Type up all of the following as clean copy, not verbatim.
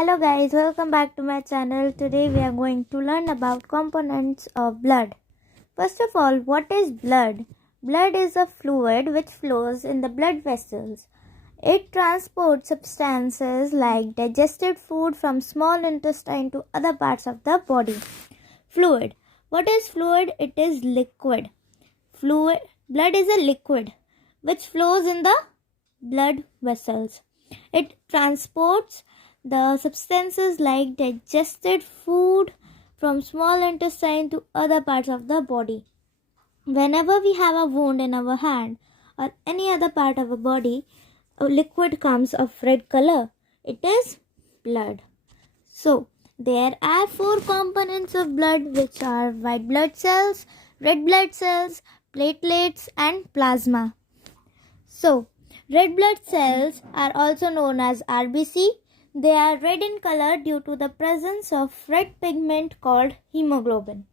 Hello guys, welcome back to my channel. Today we are going to learn about components of blood. First of all, what is blood? Blood is a fluid which flows in the blood vessels. It transports substances like digested food from small intestine to other parts of the body. Fluid. What is fluid? It is liquid. Blood is a liquid which flows in the blood vessels. It transports the substances like digested food from small intestine to other parts of the body. Whenever we have a wound in our hand or any other part of our body, a liquid comes of red color. It is blood. So, there are 4 components of blood, which are white blood cells, red blood cells, platelets and plasma. So, red blood cells are also known as RBC. They are red in color due to the presence of red pigment called hemoglobin.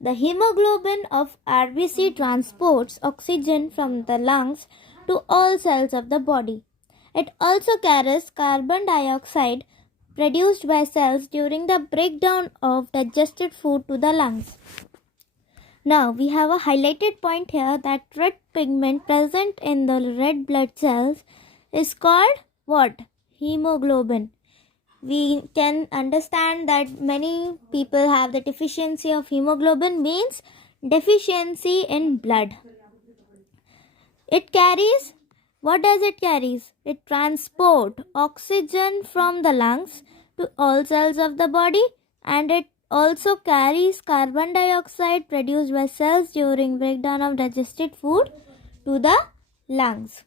The hemoglobin of RBC transports oxygen from the lungs to all cells of the body. It also carries carbon dioxide produced by cells during the breakdown of digested food to the lungs. Now we have a highlighted point here that red pigment present in the red blood cells is called what? Hemoglobin. We can understand that many people have the deficiency of hemoglobin, means deficiency in blood. It carries, what does it carries? It transports oxygen from the lungs to all cells of the body, and it also carries carbon dioxide produced by cells during breakdown of digested food to the lungs.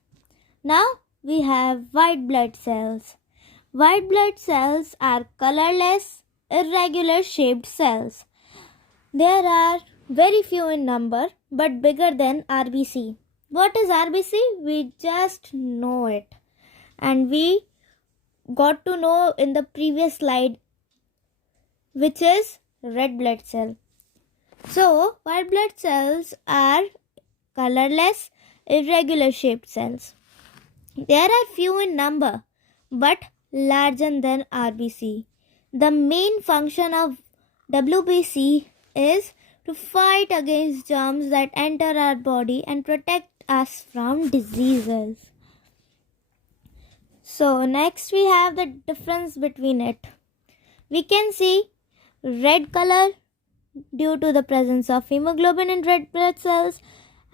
Now we have white blood cells. White blood cells are colorless, irregular shaped cells. There are very few in number but bigger than RBC. What is RBC? We just know it. And we got to know in the previous slide, which is red blood cell. So, white blood cells are colorless, irregular shaped cells. There are few in number but larger than RBC. The main function of WBC is to fight against germs that enter our body and protect us from diseases. So next we have the difference between it. We can see red color due to the presence of hemoglobin in red blood cells,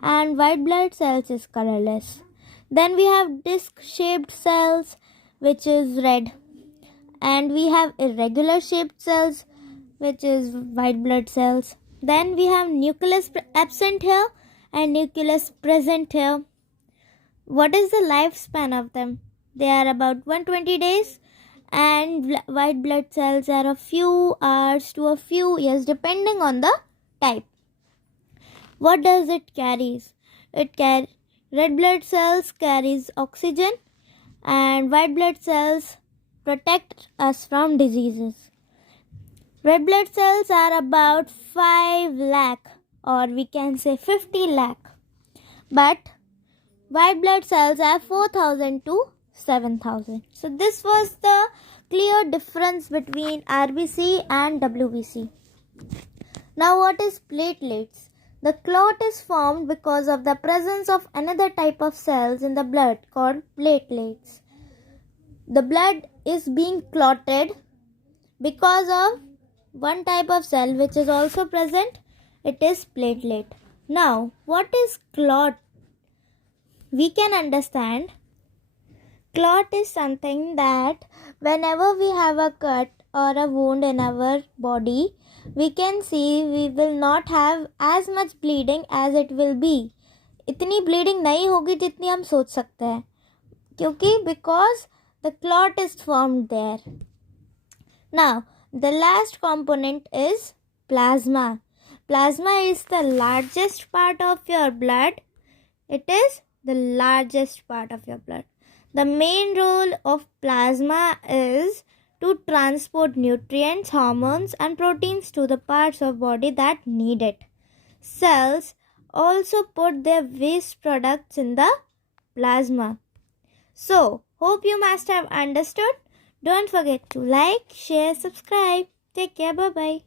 and white blood cells is colorless. Then we have disc shaped cells, which is red, and we have irregular shaped cells, which is white blood cells. Then we have nucleus absent here and nucleus present here. What is the lifespan of them? They are about 120 days, and white blood cells are a few hours to a few years depending on the type. What does it carries? Red blood cells carries oxygen, and white blood cells protect us from diseases. Red blood cells are about 5 lakh, or we can say 50 lakh, but white blood cells are 4,000 to 7,000. So this was the clear difference between RBC and WBC. Now what is platelets? The clot is formed because of the presence of another type of cells in the blood called platelets. The blood is being clotted because of one type of cell which is also present. It is platelet. Now, what is clot? We can understand clot is something that whenever we have a cut or a wound in our body, we can see we will not have as much bleeding as it will be. इतनी bleeding नहीं होगी जितनी हम सोच सकते हैं, क्योंकि because the clot is formed there. Now, the last component is plasma. Plasma is the largest part of your blood. It is the largest part of your blood. The main role of plasma is to transport nutrients, hormones and proteins to the parts of body that need it. Cells also put their waste products in the plasma. So, hope you must have understood. Don't forget to like, share, subscribe. Take care. Bye bye.